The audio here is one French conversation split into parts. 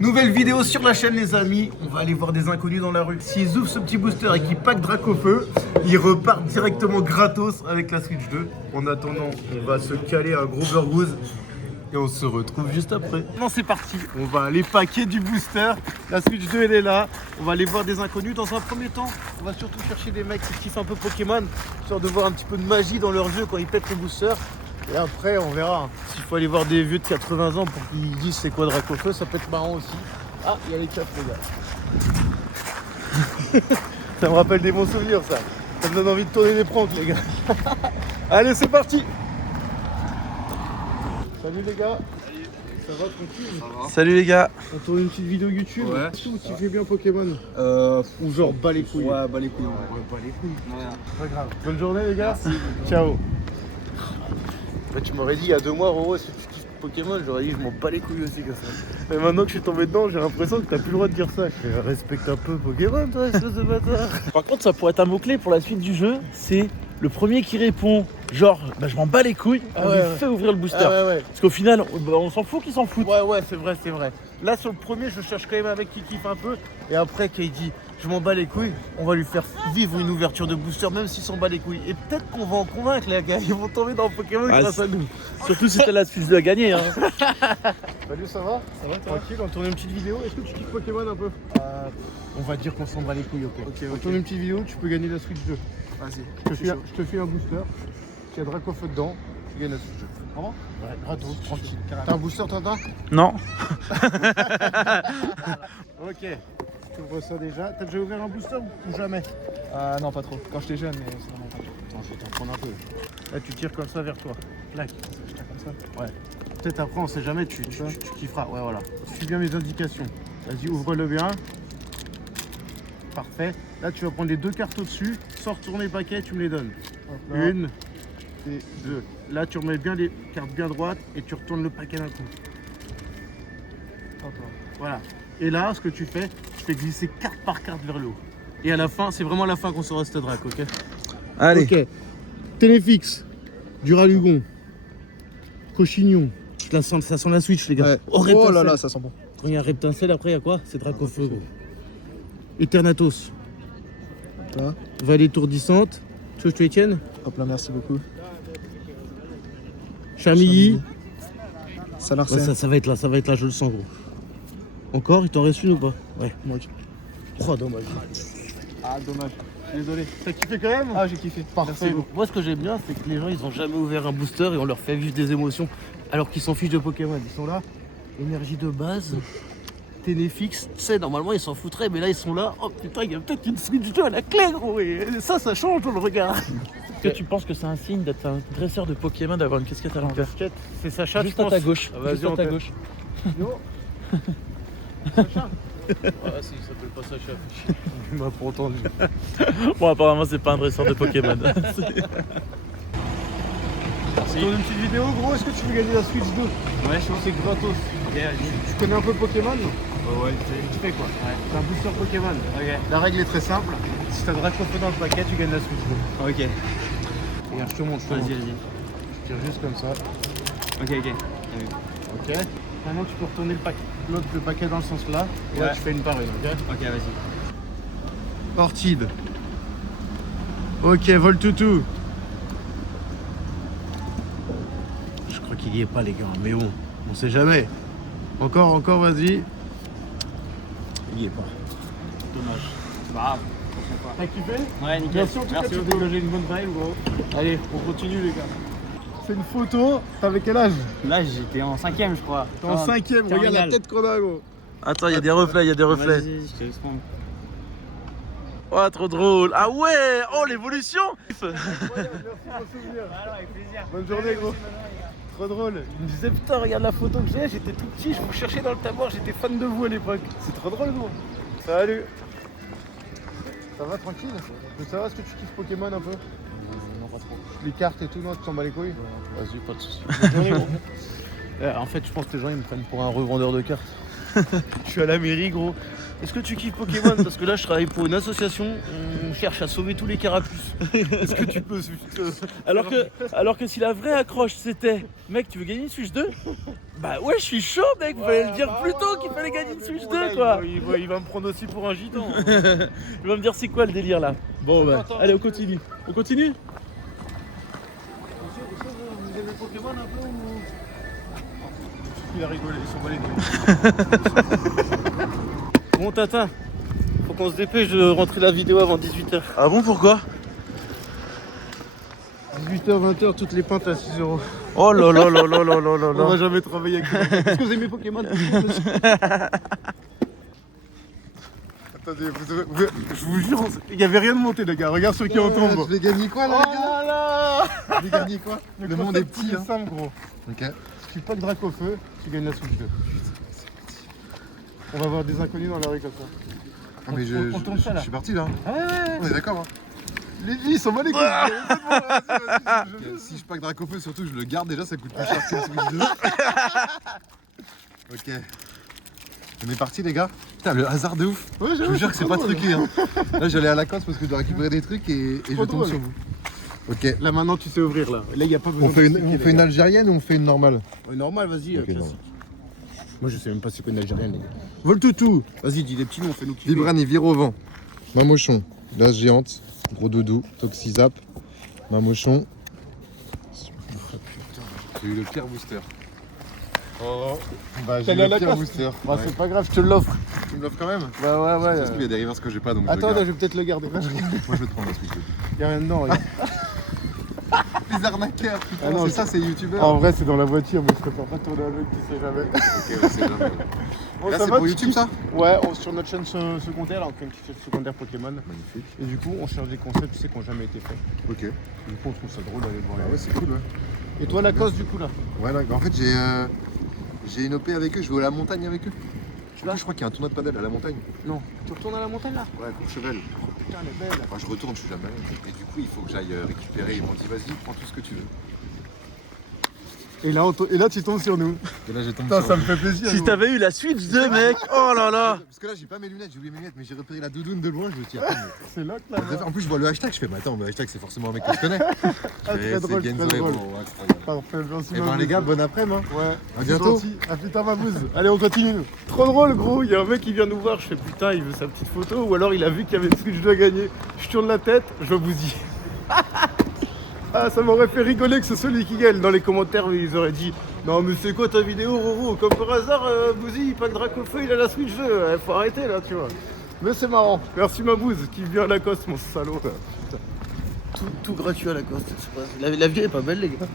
Nouvelle vidéo sur la chaîne les amis, on va aller voir des inconnus dans la rue. S'ils ouvrent ce petit booster et qu'ils packent Dracofeu, ils repartent directement gratos avec la Switch 2. En attendant, on va se caler un gros burgouze et on se retrouve juste après. Non, c'est parti, on va aller packer du booster. La Switch 2 elle est là, on va aller voir des inconnus dans un premier temps. On va surtout chercher des mecs qui kiffent un peu Pokémon, histoire de voir un petit peu de magie dans leur jeu quand ils pètent le booster. Et après, on verra. S'il faut aller voir des vieux de 80 ans pour qu'ils disent c'est quoi Dracofeu, ça peut être marrant aussi. Ah, il y a les capes, les gars. Ça me rappelle des bons souvenirs, ça. Ça me donne envie de tourner des pranks, les gars. Allez, c'est parti. Salut, les gars. Ça va, tranquille? Ça va. Salut les gars. On tourne une petite vidéo YouTube. Ouais. Est-ce que vous kiffez bien Pokémon? Ou genre bas les couilles? Ouais, bah les couilles. Ouais, bas les couilles. Ouais. Pas grave. Bonne journée, les gars. Merci. Ciao. Bah, tu m'aurais dit il y a 2 mois, Roro, si tu kiffes Pokémon, j'aurais dit je m'en bats les couilles aussi comme ça. Mais maintenant que je suis tombé dedans, j'ai l'impression que t'as plus le droit de dire ça. Respecte un peu Pokémon, toi, espèce de bâtard. Par contre, ça pourrait être un mot-clé pour la suite du jeu, c'est le premier qui répond genre bah je m'en bats les couilles, on lui fait ouvrir le booster. Ouais. Parce qu'au final, on s'en fout qu'ils s'en foutent. Ouais, c'est vrai, c'est vrai. Là, sur le premier, je cherche quand même un mec qui kiffe un peu. Et après, qui dit je m'en bats les couilles, on va lui faire vivre une ouverture de booster, même s'il s'en bat les couilles. Et peut-être qu'on va en convaincre, les gars. Ils vont tomber dans Pokémon grâce à nous. Surtout si t'as la Switch de gagner. Hein. Salut, ça va? Ça va, tranquille, on tourne une petite vidéo. Est-ce que tu kiffes Pokémon un peu? On va dire qu'on s'en bat les couilles, ok. On tourne une petite vidéo, tu peux gagner la Switch 2. Vas-y. Je te file un booster. Il y a Dracofeu dedans, tu gagnes la Switch 2. Vraiment? Ouais, gratos, tranquille. T'as un booster, Tintin? Non. Ok. Tu ouvres ça déjà. T'as déjà ouvert un booster ou jamais? Non, pas trop. Quand j'étais jeune, mais c'est vraiment pas trop. Attends, je vais t'en prendre un peu. Là, tu tires comme ça vers toi. Plaque. Je tire comme ça. Ouais. Peut-être après, on sait jamais, tu kifferas. Ouais, voilà. Suis bien mes indications. Vas-y, ouvre-le bien. Parfait. Là, tu vas prendre les 2 cartes au-dessus. Sors tourner le paquet, tu me les donnes. Hop là. 1 et 2. Là, tu remets bien les cartes bien droites et tu retournes le paquet d'un coup. Hop là. Voilà. Et là, ce que tu fais glisser carte par carte vers le haut. Et à la fin, c'est vraiment à la fin qu'on saura cette drac, ok? Allez. Ok. Téléfix, Duralugon, Cochignon. Ça sent la Switch, les gars. Ouais. Oh, Oh là Reptincelle. là, ça sent bon. Quand il y a un Reptincelle, après, il y a quoi? C'est Dracofeu, gros. Eternatus, Toi. Vallée étourdissante. Tu veux que je te les tienne? Hop là, merci beaucoup. Charmilly. Ça l'a Ouais, ça va être là, je le sens, gros. Encore? Il t'en reste une ou pas? Ouais. Oh, dommage. Ah, dommage. Désolé. T'as kiffé quand même? Ah, j'ai kiffé. Parfait. Merci beaucoup. Moi, ce que j'aime bien, c'est que les gens, ils ont jamais ouvert un booster et on leur fait vivre des émotions alors qu'ils s'en fichent de Pokémon. Ils sont là, énergie de base, Téléfix. Tu sais, normalement, ils s'en foutraient, mais là, ils sont là. Oh putain, il y a peut-être une Switch 2 à la clé, gros. Et ça change dans le regard. Est-ce que tu penses que c'est un signe d'être un dresseur de Pokémon d'avoir une casquette à l'envers? C'est Sacha, Juste je à pense. ta gauche. Ah, vas-y, Juste à on ta fait. gauche. Yo. Sacha. Ah si, il s'appelle pas Sacha. Il m'a pas entendu. Bon, apparemment, c'est pas un dresseur de Pokémon. On tourne une petite vidéo, gros. Est-ce que tu veux gagner la Switch 2? Ouais, je pense. C'est gratos. Tu connais un peu Pokémon? Ouais. Tu fais quoi? Ouais. C'est un booster Pokémon. Ok. La règle est très simple. Si t'as Dracofeu dans le paquet, tu gagnes la Switch 2. Ok. Regarde, je te montre. Vas-y. Je tire juste comme ça. Ok. Ok. Maintenant, tu peux retourner le paquet dans le sens là. Et là, Ouais. tu fais une par une. Ok. Ok, vas-y. Orchid. Ok, Voltoutou. Je crois qu'il y est pas, les gars. Mais bon, on sait jamais. Encore, vas-y. Il y est pas. Dommage. C'est pas grave. Pourquoi T'as kiffé? pas. Ouais, nickel. Merci en tout cas, tu as beaucoup. dégagé une bonne vibe, gros. Allez, on continue, les gars. C'est une photo. T'avais quel âge? Là, j'étais en 5ème, je crois. T'es en 5ème. Regarde la terminale. tête qu'on a, gros. Attends, il y a des reflets, Vas-y, je te laisse prendre. Oh, trop drôle. Ah ouais. Oh, l'évolution. Incroyable, merci pour le souvenir. Alors, avec plaisir. Bonne journée, gros. Trop drôle. Il me disait putain, regarde la photo que j'ai, j'étais tout petit, je vous cherchais dans le tabouret, j'étais fan de vous à l'époque. C'est trop drôle, gros. Salut. Ça va tranquille? Je veux savoir, est-ce que tu kiffes Pokémon un peu? Non, pas trop. Les cartes et tout, non, tu t'en bats les couilles? Vas-y, pas de soucis. Bonne journée, gros. En fait, je pense que les gens ils me prennent pour un revendeur de cartes. Je suis à la mairie, gros. est-ce que tu kiffes Pokémon? Parce que là, je travaille pour une association, on cherche à sauver tous les carapuces. Est-ce que tu peux Alors que si la vraie accroche c'était mec, tu veux gagner une Switch 2? Bah ouais, je suis chaud, mec, vous fallait le dire plus tôt qu'il fallait gagner une Switch 2 quoi. Il va me prendre aussi pour un gitan. Il va me dire c'est quoi le délire là. Bon bah, allez, on continue. On continue? Vous aimez Pokémon un peu ou... Il a rigolé, ils sont pas les deux. Bon Tintin, faut qu'on se dépêche de rentrer la vidéo avant 18h. Ah bon, pourquoi? 18h, 20h, toutes les pintes à 6 €. Oh là là là là là là là On là. va jamais travailler avec des... Est-ce que vous aimez Pokémon? Attendez, je vous jure, il n'y avait rien de monté les gars, regarde ceux qui en tombent. Je l'ai gagné quoi là, Oh les gars? là là! Je l'ai gagné quoi? Le monde est petit, hein. C'est simple gros. Ok. Si tu packs Dracofeu, tu gagnes la Switch 2. On va voir des inconnus dans la rue comme ça. Ah, mais On tourne ça, là. je suis parti là. Ah ouais. On est d'accord, hein. Les vies, ils sont mal écoutés. Si je pack Dracofeu, surtout je le garde déjà, ça coûte plus cher que le Switch 2. Ok. On est parti les gars. Putain, le hasard de ouf. Ouais, Je vous jure que c'est pas truqué, hein. Là j'allais à la coste parce que je dois récupérer des trucs et je Trop tombe drôle. sur vous. Ok. Là maintenant tu sais ouvrir là. Là il n'y a pas besoin On fait d'expliquer, une les gars. algérienne ou on fait une normale? Ouais, normal, vas-y, Ok, classique. Moi je sais même pas c'est quoi une algérienne les gars. Voltoutou. Vas-y, dis des petits noms, fais-nous kiffer. Vibrani, vire au vent. Mamochon, glace géante, gros doudou, Toxizap, Mamochon. J'ai eu le pire booster. Oh, bah j'ai T'es allé à eu la le pire casse booster. Bah Ouais. c'est pas grave, je te l'offre. Tu me l'offres quand même? Bah ouais, ouais. Parce qu'il y a des reverses que j'ai pas donc je Attends, le là, garde. je vais peut-être le garder. Moi je vais te prendre la Switch. Il y a rien dedans, regarde. Les arnaqueurs, putain, Ah non, c'est ça, c'est youtubeur. En vrai, c'est dans la voiture, moi je préfère pas tourner avec, tu sais jamais. Ok, ouais, c'est jamais. Bon, Là ça c'est va, pour tu YouTube kiffes ça? Ouais, sur notre chaîne secondaire, là, on fait une petite chaîne secondaire Pokémon. Magnifique. Et du coup, on cherche des concepts, tu sais, qui n'ont jamais été faits. Ok. Et du coup, on trouve ça drôle d'aller voir. Ah ouais, c'est cool, ouais. Et toi, la cause, du coup, là? Ouais, là, en fait, j'ai une OP avec eux, je vais à la montagne avec eux. Là, je crois qu'il y a un tournoi de padel à la montagne. Non. Tu retournes à la montagne, là? Ouais, Courchevel. Putain, elle est belle. Moi, je retourne, je suis jamais allé. Et du coup, il faut que j'aille récupérer. Ils m'ont dit, vas-y, prends tout ce que tu veux. Et là, tu tombes sur nous. Et là, j'ai tombé Putain, sur ça vous. me fait plaisir. Si t'avais eu la Switch 2 mec, oh là là. Parce que là, j'ai pas mes lunettes, j'ai oublié mes lunettes, mais j'ai repéré la doudoune de loin, je me suis dit, attends, C'est là que là. en plus, je vois le hashtag, je fais, mais attends, le hashtag, c'est forcément un mec que je connais. Très drôle, c'est très Genzo et drôle. bon, incroyable. Parfait, merci. Et ma ben, les bouse. gars, bon après-midi. Ouais. À bientôt. Gentil. À putain, ma bouse. Allez, on continue. Trop drôle, gros. Il y a un mec qui vient nous voir. Je fais putain, il veut sa petite photo. Ou alors il a vu qu'il y avait une Switch 2 à gagner. Je tourne la tête, je vois Bouzy. Ah, ça m'aurait fait rigoler que c'est celui qui gagne. Dans les commentaires, ils auraient dit non, mais c'est quoi ta vidéo, Roro? Comme par hasard, Bouzy, il pack Dracofeu, il a la Switch 2. Faut arrêter là, tu vois. Mais c'est marrant. Merci, ma bouse, qui vient à Lacoste, mon salaud. Putain. Tout gratuit à Lacoste. La vie est pas belle, les gars.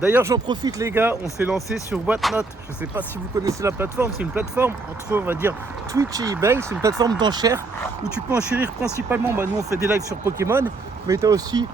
D'ailleurs, j'en profite, les gars, on s'est lancé sur Whatnot. Je sais pas si vous connaissez la plateforme, c'est une plateforme entre, on va dire, Twitch et eBay. C'est une plateforme d'enchères où tu peux enchérir principalement. Bah, nous, on fait des lives sur Pokémon, mais tu as aussi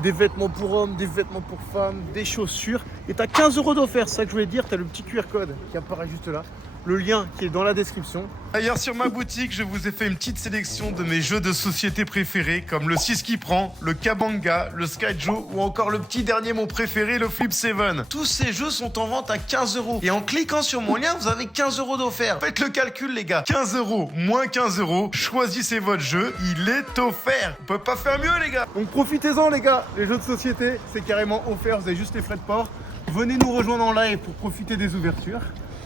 des vêtements pour hommes, des vêtements pour femmes, des chaussures. Et tu as 15 € d'offert, c'est ça que je voulais dire. Tu as le petit QR code qui apparaît juste là. Le lien qui est dans la description. D'ailleurs, sur ma boutique, je vous ai fait une petite sélection de mes jeux de société préférés, comme le 6 qui prend, le Kabanga, le Skyjo ou encore le petit dernier, mon préféré, le Flip 7. Tous ces jeux sont en vente à 15 €. Et en cliquant sur mon lien, vous avez 15 € d'offert. Faites le calcul, les gars. 15 € moins 15 €. Choisissez votre jeu, il est offert. On peut pas faire mieux, les gars. Donc profitez-en, les gars. Les jeux de société, c'est carrément offert. Vous avez juste les frais de port. Venez nous rejoindre en live pour profiter des ouvertures.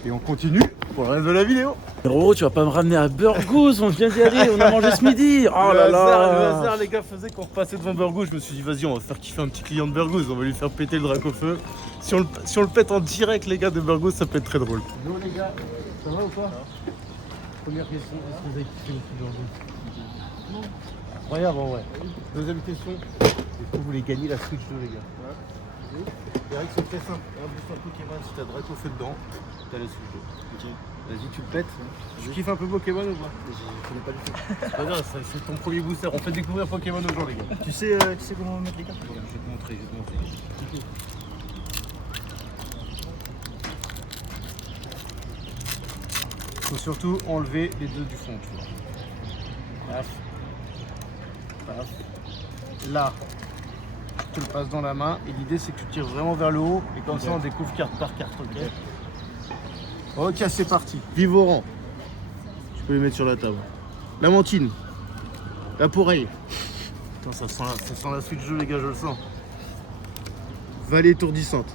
Et on continue pour le reste de la vidéo. Gros, tu vas pas me ramener à Burgos, on vient d'y aller, on a mangé ce midi. Oh là Le là. hasard, les gars, faisait qu'on repassait devant Burgos. Je me suis dit, vas-y, on va faire kiffer un petit client de Burgos. On va lui faire péter le Dracofeu. Si on le pète en direct, les gars, de Burgos, ça peut être très drôle. Bon, les gars, ça va ou pas? Première question, est-ce que vous avez kiffé le Burgos? Non. Incroyable, en vrai. Deuxième question, est-ce que vous voulez gagner la Switch 2, les gars? Ouais. Les règles sont très simples. Un booster Pokémon, si t'as Dracofeu dedans, t'as la Switch 2. Ok. Vas-y, tu le pètes. Tu kiffes un peu Pokémon ou pas? Je connais pas du tout. C'est pas grave, c'est ton premier booster. On fait découvrir Pokémon aux gens, les gars. Tu sais comment mettre les cartes? Je vais te montrer, Faut surtout enlever les deux du fond, tu vois. Paf. Paf. Là, tu le passes dans la main et l'idée c'est que tu tires vraiment vers le haut et comme ça on découvre carte par carte. Ok, ok, c'est parti. Vive au rang. peux les mettre sur la table. La mantine. La poreille. Putain, ça sent la suite jeu, les gars, je le sens. Vallée étourdissante.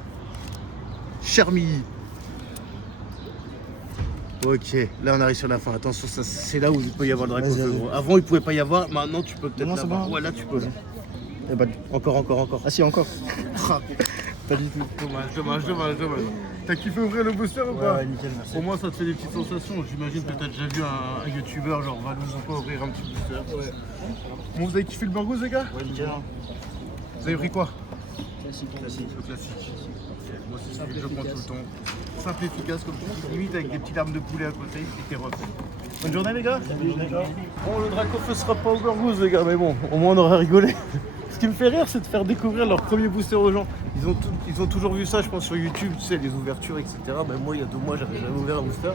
Charmilly. Ok, là on arrive sur la fin. Attention, ça, c'est là où il peut y avoir le drac au feu, gros. Avant, il pouvait pas y avoir. Maintenant, tu peux peut-être Non, c'est l'avoir. bon. Ouais, là, tu peux. Eh ben, encore. Ah si, encore. Pas du tout. Dommage. T'as kiffé ouvrir le booster ou pas? Ouais, nickel, merci. Au moins, ça te fait des petites sensations. J'imagine que t'as déjà vu un youtubeur genre Valou ou quoi ouvrir un petit booster. Ouais. Bon, vous avez kiffé le burgos, les gars? Ouais, nickel. Vous avez pris quoi? Classique. Le classique. Moi, c'est celui que je prends tout le temps. Simple et efficace comme tout. Limite avec des petites larmes de poulet à côté et t'es refait. Bonne journée, les gars. Bon, le drac au feu sera pas au burgos, les gars, mais bon, au moins on aura rigolé. Ce qui me fait rire, c'est de faire découvrir leur premier booster aux gens. Ils ont toujours vu ça, je pense, sur YouTube, tu sais, les ouvertures, etc. Ben, moi, il y a 2 mois, j'avais jamais ouvert un booster.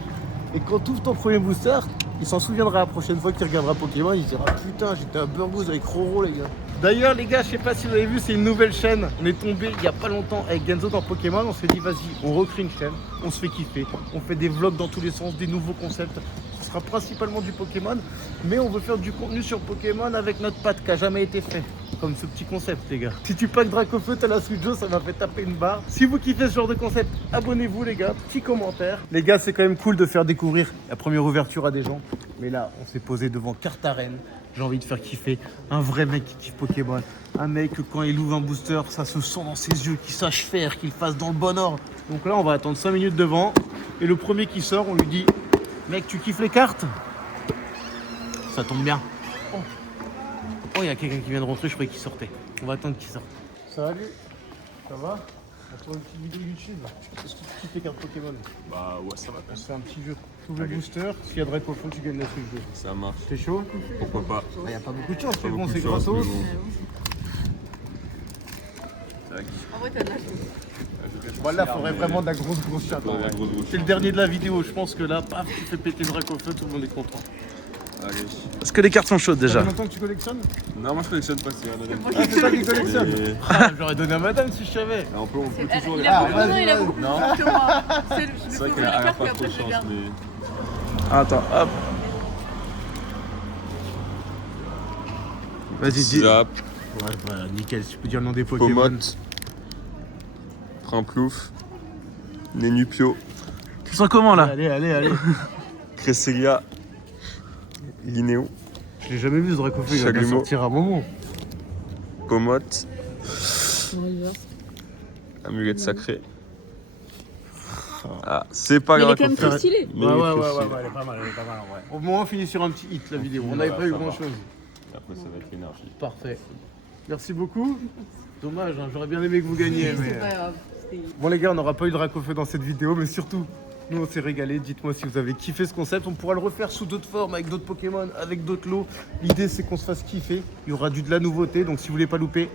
Et quand tu ouvres ton premier booster, il s'en souviendra la prochaine fois qu'il regardera Pokémon, il se dira putain, j'étais à burgos avec Roro, les gars. D'ailleurs, les gars, je sais pas si vous avez vu, c'est une nouvelle chaîne. On est tombé il y a pas longtemps avec Genzo dans Pokémon. On s'est dit, vas-y, on recrée une chaîne, on se fait kiffer. On fait des vlogs dans tous les sens, des nouveaux concepts. Ce sera principalement du Pokémon, mais on veut faire du contenu sur Pokémon avec notre patte qui a jamais été fait. Comme ce petit concept, les gars. Si tu packs Dracofeu, t'as la Switch Joe, ça m'a fait taper une barre. Si vous kiffez ce genre de concept, abonnez-vous, les gars. Petit commentaire. Les gars, c'est quand même cool de faire découvrir la première ouverture à des gens. Mais là, on s'est posé devant Cartaren. J'ai envie de faire kiffer un vrai mec qui kiffe Pokémon. Un mec que quand il ouvre un booster, ça se sent dans ses yeux, qu'il sache faire, qu'il fasse dans le bon ordre. Donc là, on va attendre 5 minutes devant. Et le premier qui sort, on lui dit mec, tu kiffes les cartes? Ça tombe bien. Oh, il y a quelqu'un qui vient de rentrer, je croyais qu'il sortait. On va attendre qu'il sorte. Salut, ça va? On se fait une petite vidéo YouTube. Est-ce que tu kiffes les cartes Pokémon? Bah ouais, ça va. On se fait un petit jeu. Tu ouvres le booster, s'il y a Drac au fond, tu gagnes la Switch 2. Ça marche. T'es chaud? Pourquoi pas? Il n'y a pas beaucoup de chance, mais bon, Beaucoup c'est de chance, gratos. mais bon. En vrai, t'as de la chance. Bon, là, il faudrait vraiment de la grosse chatte. Ouais, la grosse C'est le dernier de la vidéo, je pense que là, paf, tu fais péter le Drac au feu, tout le monde est content. Allez. Est-ce que les cartes sont chaudes Ça déjà? fait longtemps que tu collectionnes? Non, moi je collectionne pas, c'est un deuxième. Ah, c'est toi qui collectionne? Mais- Ah, j'aurais donné à madame si je savais. On peut toujours les Il a beaucoup, vas-y, non, il a vas-y. beaucoup Non. plus que moi. Je C'est vais vrai ouvrir qu'elle la a carte pas et trop après de je chance, regarde. mais. Attends, hop. Vas-y, dis. Zap, Ouais, voilà, nickel, si tu peux dire le nom des Pokémon. Pomote, Trimplouf, Nenupio, Tu sens comment là? Allez. Cresselia, Linéo, Je l'ai jamais vu ce Drac au feu, il va bien Chalumeau. sortir à un moment. Pomote, Amulette sacrée. Ah, c'est pas Mais il est grave. quand même très stylé. Mais Ouais, il est ouais, très ouais, stylé. elle est pas mal, ouais. Au moins, on finit sur un petit hit la vidéo. On n'avait Ouais, pas eu ça grand va. chose. Après, ça va être l'énergie. Parfait. Merci beaucoup. Dommage, hein, j'aurais bien aimé que vous gagniez. C'est Mais... pas grave. C'était- Bon, les gars, on n'aura pas eu de Drac au feu dans cette vidéo, mais surtout, nous, on s'est régalé. Dites-moi si vous avez kiffé ce concept. On pourra le refaire sous d'autres formes, avec d'autres Pokémon, avec d'autres lots. L'idée, c'est qu'on se fasse kiffer. Il y aura de la nouveauté, donc si vous voulez pas louper,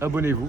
abonnez-vous.